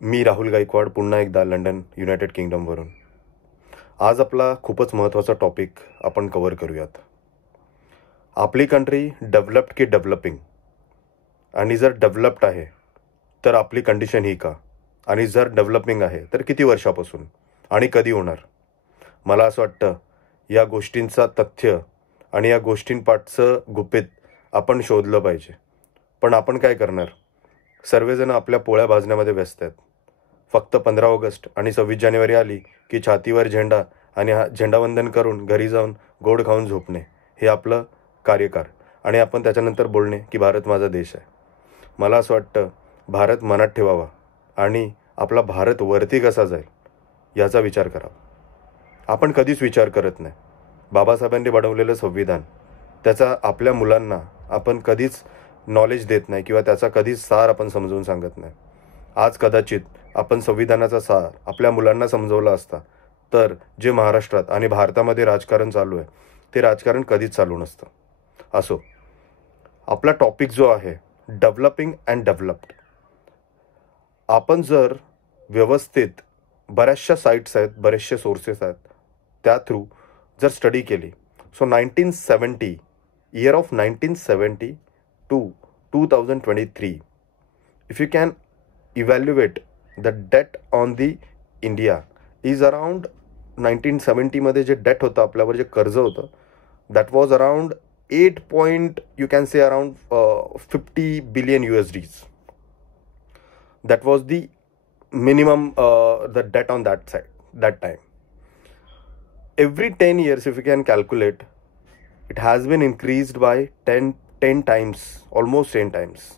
मी राहुल गायकवाड पुन्हा एकदा London United किंगडमवरून. आज आपला खूपच महत्त्वाचा टॉपिक आपण कव्हर करूयात. आपली कंट्री डेव्हलप्ड की डेव्हलपिंग, आणि जर डेव्हलप्ड आहे तर आपली कंडिशन ही का, आणि जर डेव्हलपिंग आहे तर किती वर्षापासून आणि कधी होणार. मला असं वाटतं या गोष्टींचा तथ्य आणि या गोष्टींपाठचं गुपित आपण शोधलं पाहिजे. पण आपण काय करणार? सर्वजण आपल्या पोळ्या भाजण्यामध्ये व्यस्त आहेत. फक्त 15 ऑगस्ट आणि 26 जानेवारी आली की छातीवर झेंडा आणि झेंडावंदन करून घरी जाऊन गोड खाऊन झोपणे हे आपलं कार्यकार, आणि आपण त्याच्यानंतर बोलणे की भारत माझा देश आहे. मला असं वाटतं भारत मनात ठेवावा आणि आपला भारत वरती कसा जाईल याचा विचार करावा. आपण कधीच विचार करत नाही. बाबासाहेबांनी बनवलेलं संविधान, त्याचा आपल्या मुलांना आपण कधीच नॉलेज देत नाही किंवा त्याचा कधीच सार आपण समजून सांगत नाही. आज कदाचित आपण संविधानाचा सार आपल्या मुलांना समजवला असता तर जे महाराष्ट्रात आणि भारतामध्ये राजकारण चालू आहे ते राजकारण कधीच चालू नसतं. असो, आपला टॉपिक जो आहे डेव्हलपिंग अँड डेव्हलप्ड. आपण जर व्यवस्थित बऱ्याचशा साईट्स आहेत, बरेचसे सोर्सेस आहेत, त्या थ्रू जर स्टडी केली, so 1970 year of 1970 to 2023, if you can evaluate the debt on the India is around 1970 मध्ये जे डेट होतं आपल्यावर, जे कर्ज होतं, that was around 8 point, you can say around 50 billion USDs. That was the minimum the debt on that side that time. Every 10 years, if you can calculate, it has been increased by 10 times, almost 10 times.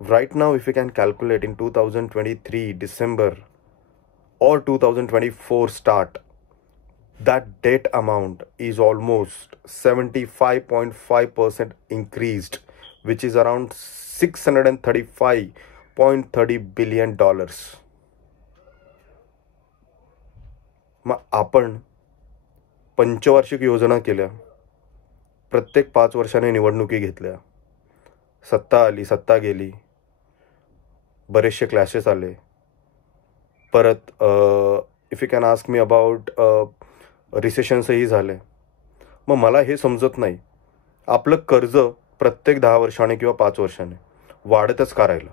Right now, if you can calculate in 2023 December or 2024 start, that debt amount is almost 75.5% increased, which is around $635.30 billion. मग आपण पंचवार्षिक योजना केल्या, प्रत्येक 5 वर्षाने निवडणुकी घेतल्या, सत्ता आली, सत्ता गेली, बरेचसे क्लॅशेस आले. परत if you can ask me about रिसेशन्सही झाले. मग मला हे समजत नाही, आपलं कर्ज प्रत्येक 10 वर्षाने किंवा 5 वर्षाने वाढतच का राहिलं,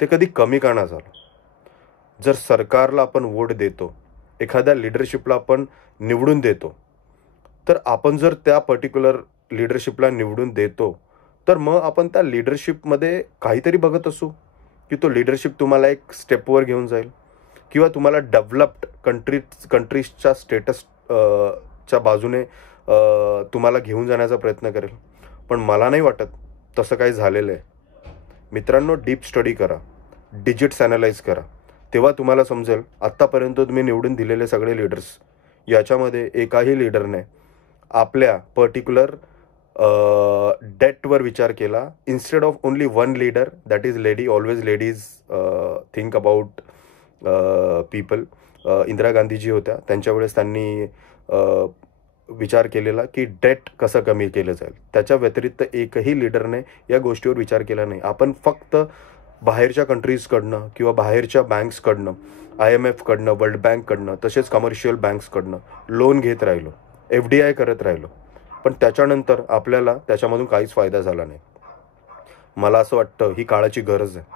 ते कधी कमी का नाही झालं. जर सरकारला आपण वोट देतो, एखाद्या लिडरशिपला आपण निवडून देतो, तर आपण जर त्या पर्टिक्युलर लिडरशिपला निवडून देतो तर मग आपण त्या लिडरशिपमध्ये काहीतरी बघत असू की तो लिडरशिप तुम्हाला एक स्टेपवर घेऊन जाईल किंवा तुम्हाला डेव्हलप्ड कंट्रीजच्या स्टेटसच्या बाजूने तुम्हाला घेऊन जाण्याचा प्रयत्न करेल. पण मला नाही वाटत तसं काही झालेलं आहे. मित्रांनो, डीप स्टडी करा, डिजिट्स ॲनालाइज करा, तेव्हा तुम्हाला समजेल आत्तापर्यंत तुम्ही निवडून दिलेले सगळे लीडर्स, याच्यामध्ये एकाही लीडरने आपल्या पर्टिक्युलर डेटवर विचार केला. Instead of only one leader, that is lady. Always ladies think about people. Indira Gandhiji होत्या, त्यांच्या वेळेस त्यांनी विचार केलेला की डेट कसं कमी केलं जाईल. त्याच्या व्यतिरिक्त एकही लीडरने या गोष्टीवर विचार केला नाही. आपण फक्त बाहेरच्या कंट्रीजकडनं किंवा बाहेरच्या बँक्सकडनं, IMF कडनं, वर्ल्ड बँककडनं, तसेच कमर्शियल बँक्सकडनं लोन घेत राहिलो, FDI करत राहिलो. पण त्याच्यानंतर आपल्याला त्याच्यामधून काहीच फायदा झाला नाही. मला असं वाटतं ही काळाची गरज आहे.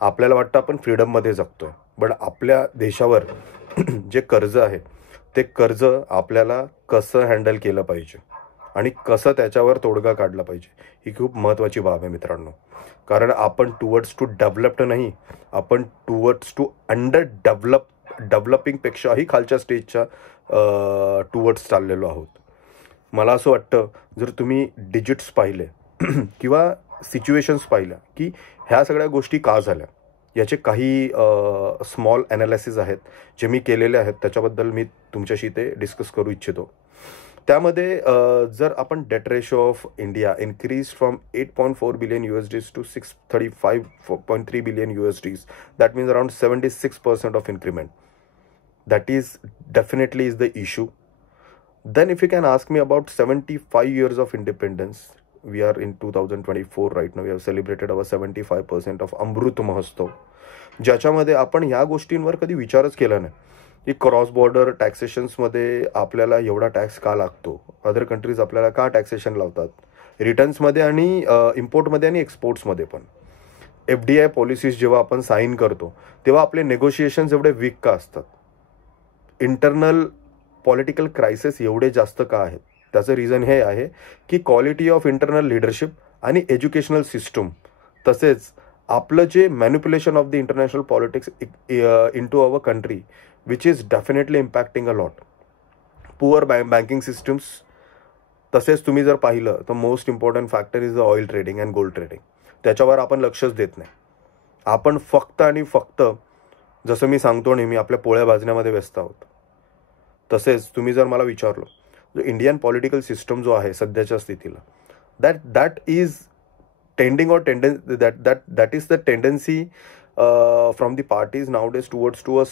आपल्याला वाटतं आपण फ्रीडममध्ये जगतोय, पण आपल्या देशावर जे कर्ज आहे ते कर्ज आपल्याला कसं हँडल केलं पाहिजे आणि कसं त्याच्यावर तोडगा काढला पाहिजे, ही खूप महत्त्वाची बाब आहे मित्रांनो. कारण आपण टुवर्ड्स टू डेव्हलप्ड नाही, आपण टुवर्ड्स टू डेव्हलपिंगपेक्षाही खालच्या स्टेजच्या टुवर्ड्स चाललेलो आहोत. मला असं वाटतं जर तुम्ही डिजिट्स पाहिले किंवा सिच्युएशन्स पाहिल्या की ह्या सगळ्या गोष्टी का झाल्या, याचे काही स्मॉल ॲनालिसिस आहेत जे मी केलेले आहेत, त्याच्याबद्दल मी तुमच्याशी ते डिस्कस करू इच्छितो. त्यामध्ये जर आपण debt ratio of India increase from 8.4 billion USDs to 635.3 billion USDs, that means around 76% of increment. That is definitely is the issue. Then if you can ask me about 75 years of independence, we are in 2024 right now. We have celebrated our 75% of Amrut Mahotsav. ज्याच्यामध्ये आपण ह्या गोष्टींवर कधी विचारच केला नाही की cross border टॅक्सेशन्समध्ये आपल्याला एवढा टॅक्स का लागतो, अदर कंट्रीज आपल्याला का टॅक्सेशन लावतात, रिटर्न्समध्ये आणि इम्पोर्टमध्ये आणि एक्सपोर्ट्समध्ये पण. FDI पॉलिसीज जेव्हा आपण साईन करतो तेव्हा आपले नेगोशिएशन्स एवढे वीक का असतात, इंटरनल पॉलिटिकल क्रायसिस एवढे जास्त का आहेत. त्याचं रिझन हे आहे की क्वालिटी ऑफ इंटरनल लिडरशिप आणि एज्युकेशनल सिस्टम, तसेच आपलं जे manipulation of the international politics in to our country which is definitely impacting a lot. Poor banking systems, तसेच तुम्ही जर पाहिलं तर most important factor is the oil trading and gold trading. त्याच्यावर आपण लक्षच देत नाही. आपण फक्त आणि फक्त, जसं मी सांगतो नेहमी, आपल्या पोळ्या भाजण्यामध्ये व्यस्त आहोत. तसेच तुम्ही जर मला विचारलं, जो इंडियन पॉलिटिकल सिस्टम जो आहे सध्याच्या स्थितीला, that is tending or that is the tendency from the parties nowadays to a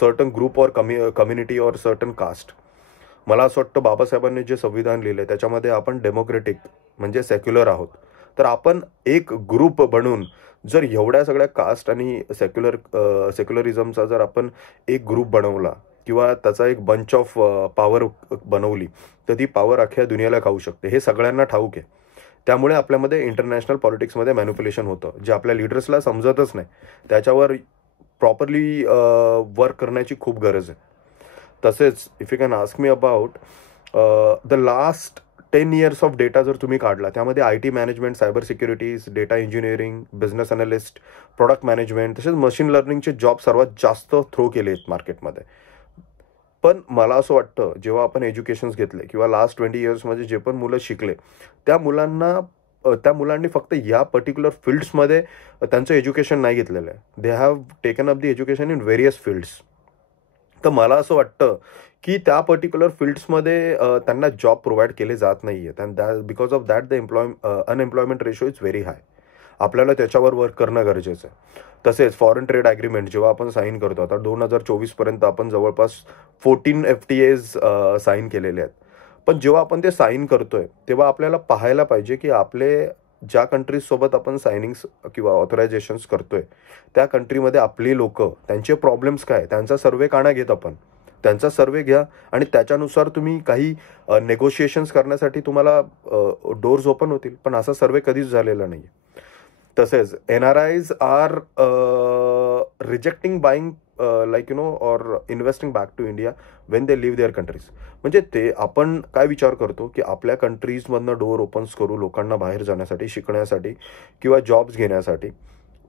certain group or community or certain caste. मला असं वाटतं बाबासाहेबांनी जे संविधान लिहिलं त्याच्यामध्ये आपण डेमोक्रेटिक म्हणजे सेक्युलर आहोत. तर आपण एक ग्रुप बनून जर एवढ्या सगळ्या कास्ट आणि सेक्युलरिझमचा जर आपण एक ग्रुप बनवला किंवा त्याचा एक बंच ऑफ पॉवर बनवली, तर ती पॉवर अख्ख्या दुनियाला खाऊ शकते. हे सगळ्यांना ठाऊक आहे. त्यामुळे आपल्यामध्ये इंटरनॅशनल पॉलिटिक्समध्ये मॅनिप्युलेशन होतं, जे आपल्या लिडर्सला समजतच नाही. त्याच्यावर प्रॉपरली वर्क करण्याची खूप गरज आहे. तसेच if you can ask me about the last 10 years of data जर तुम्ही काढला, त्यामध्ये IT management, cyber securities, data engineering, business analyst, product management, तसेच मशीन लर्निंगचे जॉब सर्वात जास्त थ्रो केले आहेत मार्केटमध्ये. पण मला असं वाटतं, जेव्हा आपण एज्युकेशन्स घेतले किंवा लास्ट 20 yearsमध्ये जे पण मुलं शिकले, त्या मुलांनी फक्त या पर्टिक्युलर फील्ड्समध्ये त्यांचं एज्युकेशन नाही घेतलेलं आहे. They have taken up the education in various fields. तर मला असं वाटतं की त्या पर्टिक्युलर फील्ड्समध्ये त्यांना जॉब प्रोव्हाइड केले जात नाही आहेत. And because of that the unemployment ratio is very high. आपल्याला त्याच्यावर वर्क करणं गरजेचं आहे. तसेच फॉरेन ट्रेड ॲग्रीमेंट जेव्हा आपण साईन करतो, आता 2024पर्यंत आपण जवळपास 14 FTAs साईन केलेले आहेत. पण जेव्हा आपण ते साईन करतोय तेव्हा आपल्याला पाहायला पाहिजे की आपले ज्या कंट्रीजसोबत आपण सायनिंग्स किंवा ऑथरायझेशन्स करतोय त्या कंट्रीमध्ये आपली लोक, त्यांचे प्रॉब्लेम्स काय, त्यांचा सर्वे का नाही घेत आपण. त्यांचा सर्वे घ्या आणि त्याच्यानुसार तुम्ही काही नेगोशिएशन्स करण्यासाठी तुम्हाला डोर्स ओपन होतील. पण असा सर्वे कधीच झालेला नाही. तसेच NRIs are rejecting buying or investing back to India when they live there countries. म्हणजे ते आपण काय विचार करतो की आपल्या कंट्रीजमधनं डोअर ओपन्स करू लोकांना बाहेर जाण्यासाठी, शिकण्यासाठी किंवा जॉब्स घेण्यासाठी.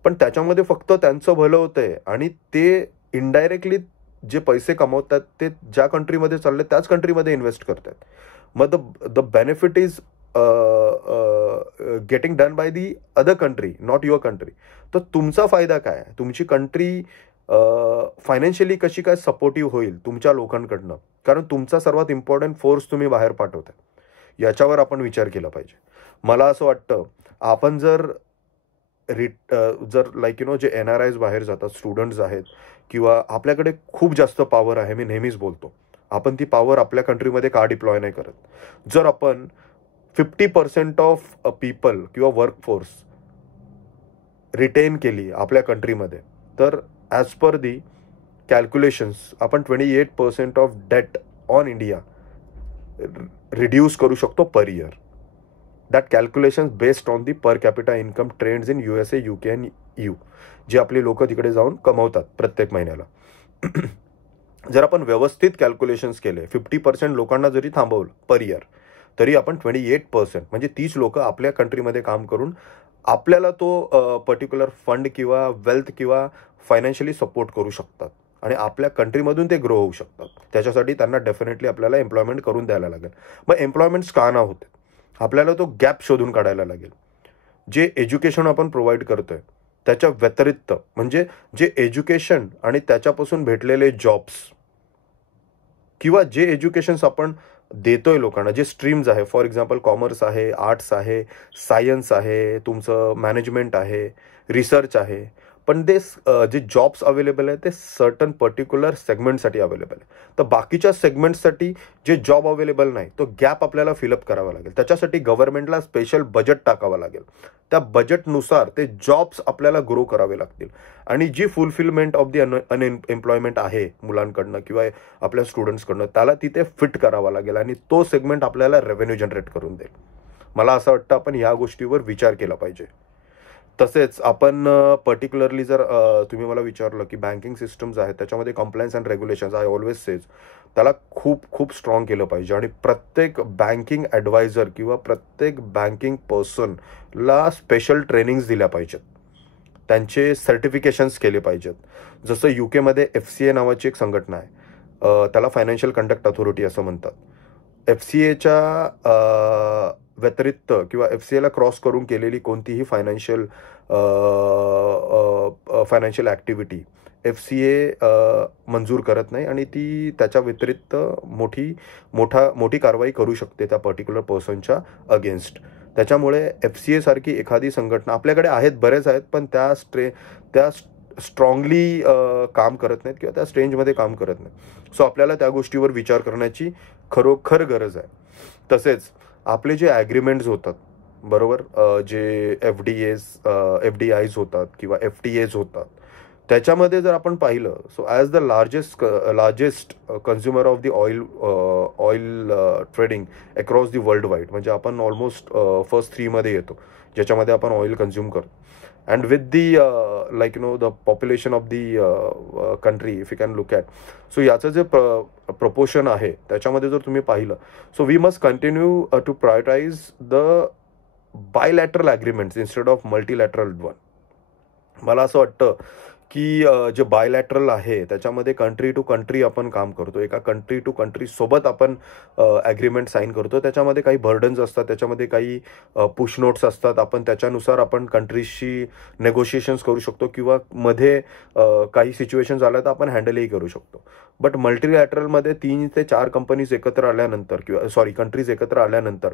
पण त्याच्यामध्ये फक्त त्यांचं भलं होतंय आणि ते इनडायरेक्टली जे पैसे कमवतात ते ज्या कंट्रीमध्ये चालले त्याच कंट्रीमध्ये इन्व्हेस्ट करतात. मग the benefit is getting done by the other country, not your country. तर तुमचा फायदा काय, तुमची कंट्री फायनान्शियली कशी काय सपोर्टिव्ह होईल तुमच्या लोकांकडनं, कारण तुमचा सर्वात इम्पॉर्टंट फोर्स तुम्ही बाहेर पाठवताय. याच्यावर आपण विचार केला पाहिजे. मला असं वाटतं आपण जर जे NRIs बाहेर जातात, स्टुडंट्स आहेत किंवा आपल्याकडे खूप जास्त पॉवर आहे, मी नेहमीच बोलतो, आपण ती पॉवर आपल्या कंट्रीमध्ये का डिप्लॉय नाही करत. जर आपण 50% ऑफ पीपल किंवा वर्कफोर्स रिटेन केली आपल्या कंट्रीमध्ये, तर ॲज पर दी कॅल्क्युलेशन्स आपण 28% of debt on India reduce करू शकतो per year. That calculations based on the per capita income trends in USA, UK and EU, जे आपली लोक तिकडे जाऊन कमवतात प्रत्येक महिन्याला. जर आपण व्यवस्थित कॅल्क्युलेशन्स केले, 50% लोकांना जरी थांबवलं पर इयर, तरी आपण 28% म्हणजे 30 लोक आपल्या कंट्रीमध्ये काम करून आपल्याला तो पर्टिक्युलर फंड किंवा वेल्थ किंवा फायनान्शियली सपोर्ट करू शकतात आणि आपल्या कंट्रीमधून ते ग्रो होऊ शकतात. त्याच्यासाठी त्यांना डेफिनेटली आपल्याला एम्प्लॉयमेंट करून द्यायला लागेल. मग एम्प्लॉयमेंट्स का ना होते, आपल्याला तो गॅप शोधून काढायला लागेल. जे एज्युकेशन आपण प्रोव्हाइड करतोय त्याच्या व्यतिरिक्त, म्हणजे जे एज्युकेशन आणि त्याच्यापासून भेटलेले जॉब्स किंवा जे एज्युकेशन्स आपण देतोय लोकांना, जे स्ट्रीम्स आहे, फॉर एक्झाम्पल कॉमर्स आहे, आर्ट्स आहे, सायन्स आहे, तुमचं मॅनेजमेंट आहे, रिसर्च आहे, पण ते जे जॉब्स अवेलेबल आहे ते सर्टन पर्टिक्युलर सेगमेंटसाठी अवेलेबल आहे. तर बाकीच्या सेगमेंटसाठी जे जॉब अवेलेबल नाही तो गॅप आपल्याला फिलअप करावा लागेल. त्याच्यासाठी गव्हर्नमेंटला स्पेशल बजेट टाकावं लागेल. त्या बजेटनुसार ते जॉब्स आपल्याला ग्रो करावे लागतील आणि जी फुलफिलमेंट ऑफ दी अनएम्प्लॉयमेंट आहे मुलांकडनं किंवा आपल्या स्टुडंट्सकडनं त्याला तिथे फिट करावा लागेल आणि तो सेगमेंट आपल्याला रेव्हेन्यू जनरेट करून देईल. मला असं वाटतं आपण ह्या गोष्टीवर विचार केला पाहिजे. तसेच आपण पर्टिक्युलरली जर तुम्ही मला विचारलं की बँकिंग सिस्टम्स आहेत त्याच्यामध्ये compliance and regulations I always says त्याला खूप खूप स्ट्रॉंग केलं पाहिजे आणि प्रत्येक बँकिंग ॲडवायझर किंवा प्रत्येक बँकिंग पर्सनला स्पेशल ट्रेनिंग्स दिल्या पाहिजेत. त्यांचे सर्टिफिकेशन्स केले पाहिजेत. जसं UK FCA नावाची एक संघटना आहे, त्याला फायनान्शियल कंडक्ट अथॉरिटी असं म्हणतात. FCAच्या व्यतिरिक्त किंवा FCAला क्रॉस करून केलेली कोणतीही फायनान्शियल ॲक्टिव्हिटी FCA मंजूर करत नाही आणि ती त्याच्या व्यतिरिक्त मोठी कारवाई करू शकते त्या पर्टिक्युलर पर्सनच्या अगेन्स्ट. त्याच्यामुळे FCA सारखी एखादी संघटना आपल्याकडे आहेत, बरेच आहेत, पण त्या स्ट्रॉंगली काम करत नाहीत किंवा त्या स्ट्रेंजमध्ये काम करत नाहीत. सो आपल्याला त्या गोष्टीवर विचार करण्याची खरोखर गरज आहे. तसेच आपले जे ॲग्रीमेंट्स होतात बरोबर, जे FDIs होतात किंवा FTAs होतात त्याच्यामध्ये जर आपण पाहिलं so as the largest consumer of the oil trading across the world wide, म्हणजे आपण ऑलमोस्ट फर्स्ट 3 येतो ज्याच्यामध्ये आपण ऑइल कन्झ्युम करतो. And with the the population of the country if you can look at, so याचं जे proportion आहे त्याच्यामध्ये जर तुम्ही पाहिलं so we must continue to prioritise the bilateral agreements instead of multilateral one. मला असं वाटतं की जे बायलॅटरल आहे त्याच्यामध्ये कंट्री टू कंट्री आपण काम करतो, एका कंट्री टू कंट्री सोबत आपण ॲग्रीमेंट साईन करतो. त्याच्यामध्ये काही बर्डन्स असतात, त्याच्यामध्ये काही पुश नोट्स असतात, आपण त्याच्यानुसार आपण कंट्रीजशी नेगोशिएशन्स करू शकतो किंवा मध्ये काही सिच्युएशन झालं तर आपण हँडलही करू शकतो. बट मल्टीलॅटरलमध्ये 3 ते 4 कंपनीज एकत्र आल्यानंतर किंवा कंट्रीज एकत्र आल्यानंतर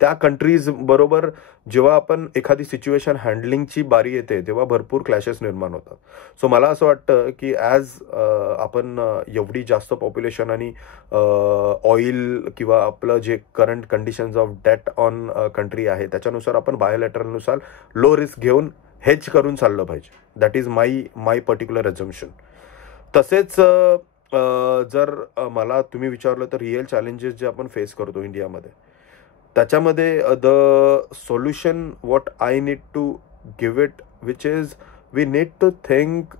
त्या कंट्रीज बरोबर जेव्हा आपण एखादी सिच्युएशन हँडलिंगची बारी येते तेव्हा भरपूर क्लॅशेस निर्माण होतात. सो मला असं वाटतं की ॲज आपण एवढी जास्त पॉप्युलेशन आणि ऑइल किंवा आपलं जे current conditions of debt on country आहे त्याच्यानुसार आपण बायोलॅटरलनुसार लो रिस्क घेऊन हेज करून चाललं पाहिजे. That is my particular assumption. तसेच जर मला तुम्ही विचारलं तर रिअल चॅलेंजेस जे आपण फेस करतो इंडियामध्ये त्याच्यामध्ये the solution what I need to give it which is we need to think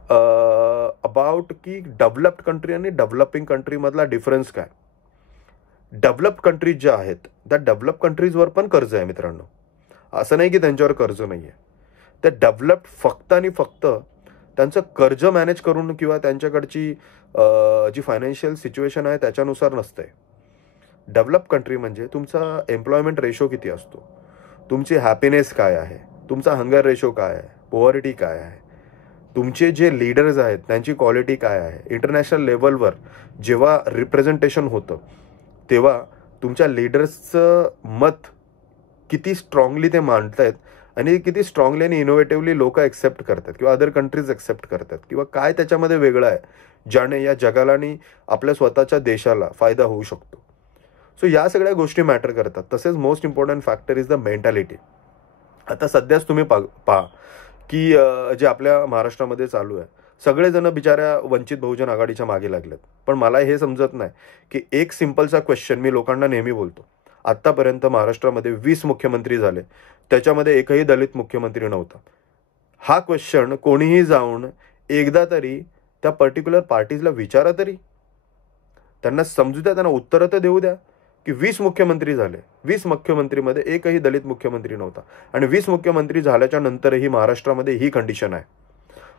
about की डेव्हलप्ड कंट्री आणि डेव्हलपिंग कंट्रीमधला डिफरन्स काय. डेव्हलप कंट्रीज ज्या आहेत त्या डेव्हलप कंट्रीजवर पण कर्ज आहे मित्रांनो, असं नाही की त्यांच्यावर कर्ज नाही आहे. त्या डेव्हलप्ड फक्त आणि फक्त त्यांचं कर्ज मॅनेज करून किंवा त्यांच्याकडची जी फायनान्शियल सिच्युएशन आहे त्याच्यानुसार नसते. डेव्हलप कंट्री म्हणजे तुमचा एम्प्लॉयमेंट रेशो किती असतो, तुमची हॅपीनेस काय आहे, तुमचा हंगर रेशो काय आहे, पॉवर्टी काय आहे, तुमचे जे लीडर्स आहेत त्यांची क्वालिटी काय आहे. इंटरनॅशनल लेवलवर जेव्हा रिप्रेझेंटेशन होतं तेव्हा तुमच्या लीडर्सचं मत किती स्ट्रॉंगली ते मांडतायत आणि किती स्ट्रॉंगली आणि इनोव्हेटिव्हली लोक ॲक्सेप्ट करतात किंवा अदर कंट्रीज ॲक्सेप्ट करतात किंवा काय त्याच्यामध्ये वेगळं आहे ज्याने या जगाला आणि आपल्या स्वतःच्या देशाला फायदा होऊ शकतो. सो या सगळ्या गोष्टी मॅटर करतात. तसेच most important factor is the mentality. आता सध्याच तुम्ही पहा की जे आपल्या महाराष्ट्रामध्ये चालू आहे सगळेजण बिचाऱ्या वंचित बहुजन आघाडीच्या मागे लागलेत. पण मला हे समजत नाही की एक सिम्पलचा क्वेश्चन मी लोकांना नेहमी बोलतो, आत्तापर्यंत महाराष्ट्रामध्ये 20 मुख्यमंत्री झाले त्याच्यामध्ये एकही दलित मुख्यमंत्री नव्हता. हा क्वेश्चन कोणीही जाऊन एकदा तरी त्या पर्टिक्युलर पार्टीजला विचारा तरी, त्यांना समजू द्या, त्यांना उत्तरं तर देऊ द्या की 20 मुख्यमंत्री झाले, 20 मुख्यमंत्रीमध्ये एकही दलित मुख्यमंत्री नव्हता आणि 20 मुख्यमंत्री झाल्याच्या नंतरही महाराष्ट्रामध्ये ही कंडिशन आहे.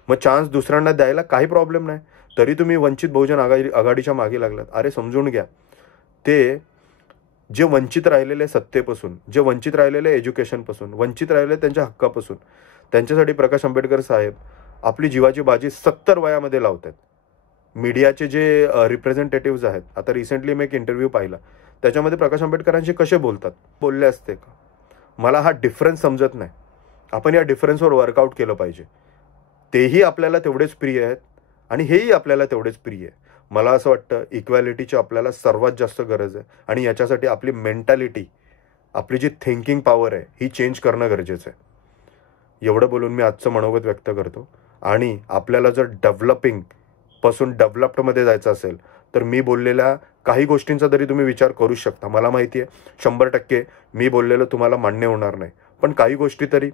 मग चान्स दुसऱ्यांना द्यायला काही प्रॉब्लेम नाही, तरी तुम्ही वंचित बहुजन आघाडीच्या मागे लागलात. अरे समजून घ्या, ते जे वंचित राहिलेले सत्तेपासून, जे वंचित राहिलेले एज्युकेशनपासून, वंचित राहिलेले त्यांच्या हक्कापासून, त्यांच्यासाठी प्रकाश आंबेडकर साहेब आपली जीवाची बाजी 70 वयामध्ये लावत आहेत. मीडियाचे जे रिप्रेझेंटेटिव्ज आहेत, आता रिसेंटली मी एक इंटरव्ह्यू पाहिला त्याच्यामध्ये प्रकाश आंबेडकरांशी कसे बोलतात, बोलले असते का? मला हा डिफरन्स समजत नाही. आपण या डिफरन्सवर वर्कआउट केलं पाहिजे. तेही आपल्याला तेवढेच प्रिय आहेत आणि हेही आपल्याला तेवढेच प्रिय आहे. मला असं वाटतं इक्वॅलिटीची आपल्याला सर्वात जास्त गरज आहे आणि याच्यासाठी आपली मेंटॅलिटी, आपली जी थिंकिंग पॉवर आहे ही चेंज करणं गरजेचं आहे. एवढं बोलून मी आजचं मनोगत व्यक्त करतो. आणि आपल्याला जर डेव्हलपिंग पासून डेव्हलप्डमध्ये जायचं असेल तर मी बोललेल्या काही गोष्टींचा तरी तुम्ही विचार करू शकता. मला माहिती आहे 100% मी बोललेलं तुम्हाला मान्य होणार नाही, पण काही गोष्टी तरी